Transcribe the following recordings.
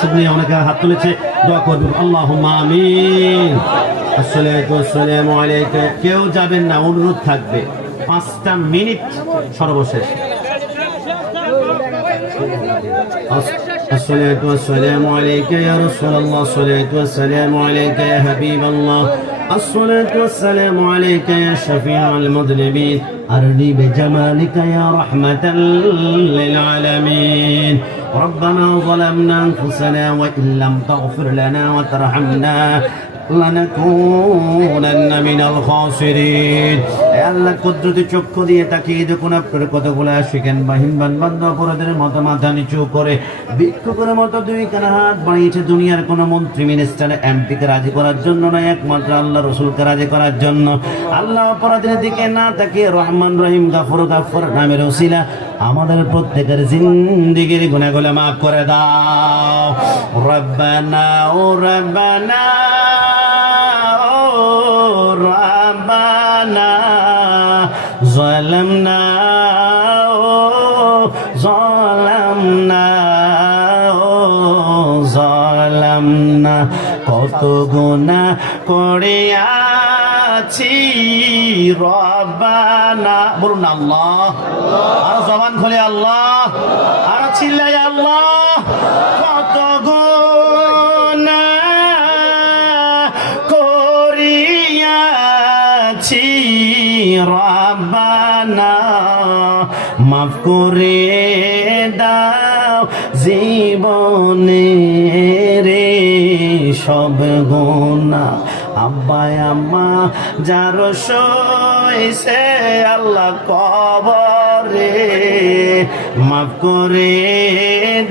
মাকসুদ নিয়ে অনেকে হাত তুলেছে দোয়া করবেন আল্লাহ আমিন আসসালাতু আসসালামু আলাইকা কেউ যাবেন না অনুরোধ থাকবে পাঁচটা মিনিট সর্বশেষ الصلاة والسلام عليك يا رسول الله الصلاة والسلام عليك يا حبيب الله الصلاة والسلام عليك يا شفيع المذنبين. أرني بجمالك يا رحمة للعالمين. ربنا ظلمنا أنفسنا وإن لم تغفر لنا وترحمنا لنكونن من الخاسرين. আল্লাহ কুদরতি চক্ষু দিয়ে তাকিয়ে দেখুন, আপনার কতগুলো শিখেন। বাহিনবান বান্ধব অপরাধের মতো মাথা নিচু করে, ভিক্ষুকের মতো দুই কানা হাত বাড়িয়েছে দুনিয়ার কোনো মন্ত্রী মিনিস্টার এমপিকে রাজি করার জন্য না একমাত্র আল্লাহ রসুলকে রাজি করার জন্য। আল্লাহ অপরাধের দিকে না তাকিয়ে রহমান রহিম, গাফর গাফর নামের ওসিলা, আমাদের প্রত্যেকের জিন্দিগির গুণাগুলো মাফ করে দাও। রব্বানা, ও রব্বানা। পারলাম না। কত গোনা করে আছি রবানা বলুন আল্লাহ। আর জবান খোলে আল্লাহ। আর চিল্লাই আল্লাহ। করে দাও জীবনে রে সব গোনা আব্বাই আম্মা, যার সইছে আল্লাহ কবরে। মাফ করে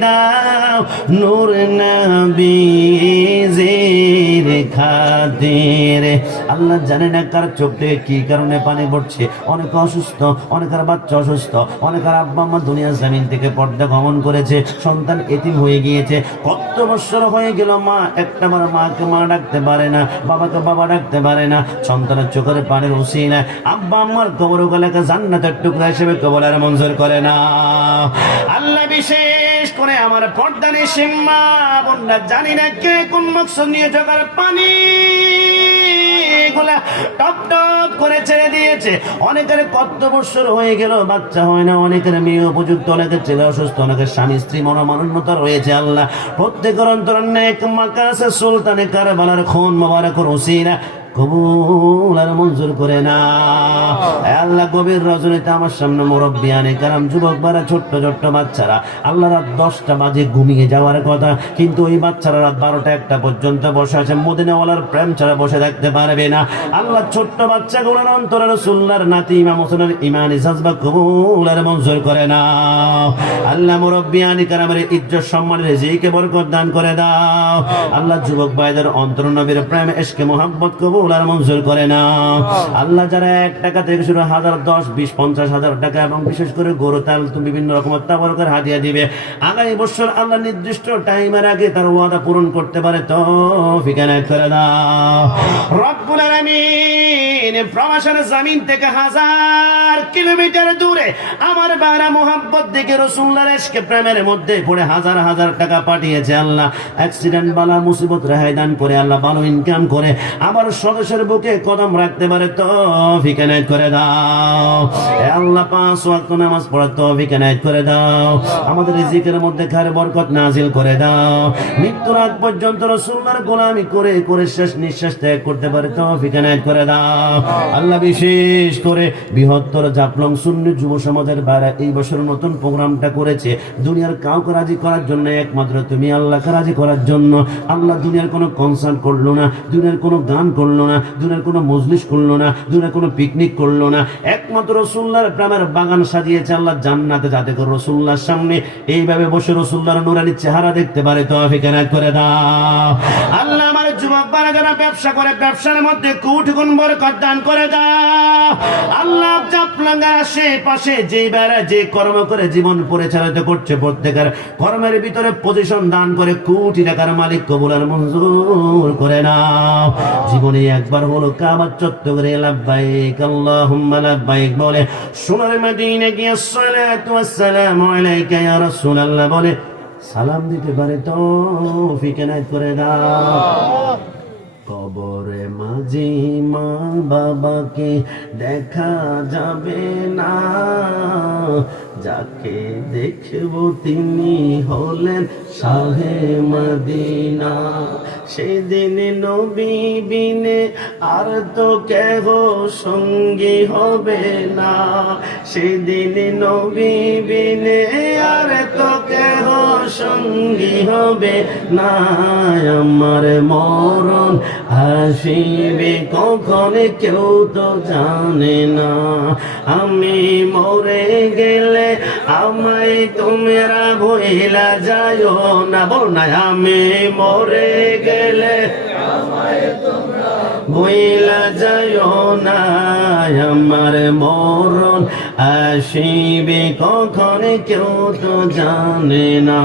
দাও নূর নবী নবীজির খাতির। আল্লাহ জানে না কার চোখ থেকে কি কারণে পানি পড়ছে। অনেক অসুস্থ, অনেকের বাচ্চা অসুস্থ, অনেকের আব্বা আম্মা দুনিয়া জামিন থেকে পর্দা গমন করেছে, সন্তান এতিম হয়ে গিয়েছে। কত বছর হয়ে গেল মা, একটা বার মাকে মা ডাকতে পারে না, বাবাকে বাবা ডাকতে পারে না, সন্তানের চোখের পানির উসি না আব্বা আম্মার কবর গলাকে জান্নাতের টুকরা হিসেবে কবর আর মঞ্জুর করে না। আল্লাহ বিশেষ করে আমার পর্দানি সিম্মা বন্যা জানি না কে কোন মকসদ নিয়ে জগার পানি। গুলা টপ টপ করে ছেড়ে দিয়েছে। অনেকের কত বছর হয়ে গেল বাচ্চা হয় না, অনেকের মেয়ে উপযুক্ত, অনেকের ছেলে অসুস্থ, অনেকের স্বামী, স্ত্রী মনোমানন্যতা রয়েছে আল্লাহ। প্রত্যেকের অন্তর এক মাকা সুলতানে কারবালার খুন মোবারক রসিনা। কবুল আর মঞ্জুর করে না। আল্লাহ গভীর রজনীতে আমার সামনে মুরব্বী আনে কারণ যুবক বারা, ছোট্ট ছোট্ট বাচ্চারা। আল্লাহ রাত দশটা বাজে ঘুমিয়ে যাওয়ার কথা, কিন্তু ওই বাচ্চারা রাত বারোটা একটা পর্যন্ত বসে আছে। মদিনাওয়ালার প্রেম ছাড়া বসে থাকতে পারবে না। আল্লাহ ছোট্ট নাতি ইমাম হোসেনের ইমানি সাজবা কবুল আর মঞ্জুর করে না। আল্লাহ মুরব্বী আনি কারামের ইজ্জত, সম্মানের রেজিকে, বরকত দান করে দাও। আল্লাহ যুবক ভাইদের অন্তর নবীর প্রেম এসকে মোহাম্মদ কবুল আর মঞ্জুর করে না। আল্লাহ যারা এক টাকা থেকে শুরু হাজার দশ বিশ পঞ্চাশ হাজার টাকা এবং বিশেষ করে গরু তাল তুমি বিভিন্ন রকমের করে হাদিয়া দিবে। আগামী বছর আল্লাহ নির্দিষ্ট টাইমের আগে তার ওয়াদা পূরণ করতে পারে তো ফিকানে করে দাও। রব্বুল আলামিন প্রবাসের জামিন থেকে হাজার কিলোমিটার দূরে। আমার বারা মোহাব্বত দেখে রসুল্লার এসকে প্রেমের মধ্যে পড়ে হাজার হাজার টাকা পাঠিয়েছে আল্লাহ। অ্যাক্সিডেন্ট বালা মুসিবত রেহাই দান করে আল্লাহ ভালো ইনকাম করে। আমার স্বদেশের বুকে কদম রাখতে পারে তো ফিকানাইট করে দাও। আল্লাহ পাঁচ ওয়াক্ত নামাজ পড়ার তো ফিকানাইট করে দাও। আমাদের রিজিকের মধ্যে খারে বরকত নাজিল করে দাও। মৃত্যুর আগ পর্যন্ত রসুল্লার গোলামি করে করে শেষ নিঃশ্বাস ত্যাগ করতে পারে তো ফিকানাইট করে দাও। আল্লাহ বিশেষ করে বৃহত্তর জাফলং শূন্য যুব সমাজের এই বছর নতুন প্রোগ্রামটা করেছে। দুনিয়ার কাউকে রাজি করার জন্য, একমাত্র তুমি আল্লাহকে রাজি করার জন্য। আল্লাহ দুনিয়ার কোনো কনসার্ট করল না, দুনিয়ার কোনো গান করল না, দুনিয়ার কোনো মজলিস করল না, দুনিয়ার কোনো পিকনিক করল না। একমাত্র রসুল্লার প্রেমের বাগান সাজিয়েছে আল্লাহ জান্নাতে যাতে করে রসুল্লার সামনে। এইভাবে বসে রসুল্লার নুরানির চেহারা দেখতে পারে তো ফিকানাত করে দাও। আল্লাহ যুবক যারা ব্যবসা করে, ব্যবসার মধ্যে কোটি গুণ বরকত দান করে দাও। আল্লাহ জাপলাঙ্গার আশেপাশে যে বেড়া যে কর্ম করে জীবন পরিচালিত করছে, প্রত্যেকের কর্মের ভিতরে পজিশন দান করে কোটি টাকার মালিক কবুলার মঞ্জুর করে নাও। জীবনে একবার হলো কাবার চত্বরে লাব্বাইক, আল্লাহুম্মা লাব্বাইক বলে, সোনার মদিনে গিয়ে সালাতু ওয়াসসালামু আলাইকা ইয়া রাসূলুল্লাহ বলে সালাম দিতে পারে তো ফিকেনায় করে দাও। কবরে মাঝি মা বাবাকে দেখা যাবে না। যাকে দেখব তিনি হলেন শাহে মদিনা। সেদিন নবী বিনে আর তো কেহ সঙ্গী হবে না। সেদিন নবী বিনে আর তো কেহ সঙ্গী হবে না। আমার মরণ আসিবে কখন কেউ তো জানে না। আমি মরে গেলে আমায় তোমরা ভইলা যাইও না বল না আমি মরে গেলে বইলা যায় না আমার মরণ আসিবে কখন কেউ তো জানে না।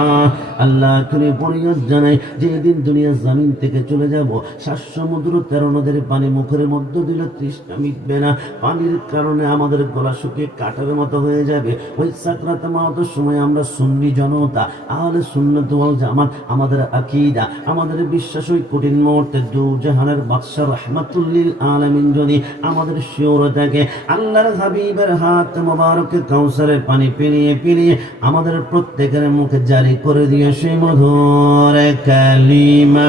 আল্লাহ করে পরিয়ত জানাই, যেদিন দুনিয়া জামিন থেকে চলে যাব শ্বাস সমুদ্র তেরো নদের পানি মুখের মধ্য দিল তৃষ্ণা মিটবে না। পানির কারণে আমাদের গলা শুকিয়ে কাটার মতো হয়ে যাবে। ওই সাকরাত মাহাতো সময় আমরা সুন্নি জনতা, আহলে সুন্নত ওয়াল জামাত, আমাদের আকিদা, আমাদের বিশ্বাস ওই কঠিন মুহূর্তে দু জাহানের বাদশাহ রহমাতুল্লিল আলামিন যদি আমাদের শিওর থাকে আল্লাহর হাবিবের হাত মোবারকে কাউসারের পানি আমাদের প্রত্যেকের মুখে জারি করে দিয়ে সেই মধুর কালিমা।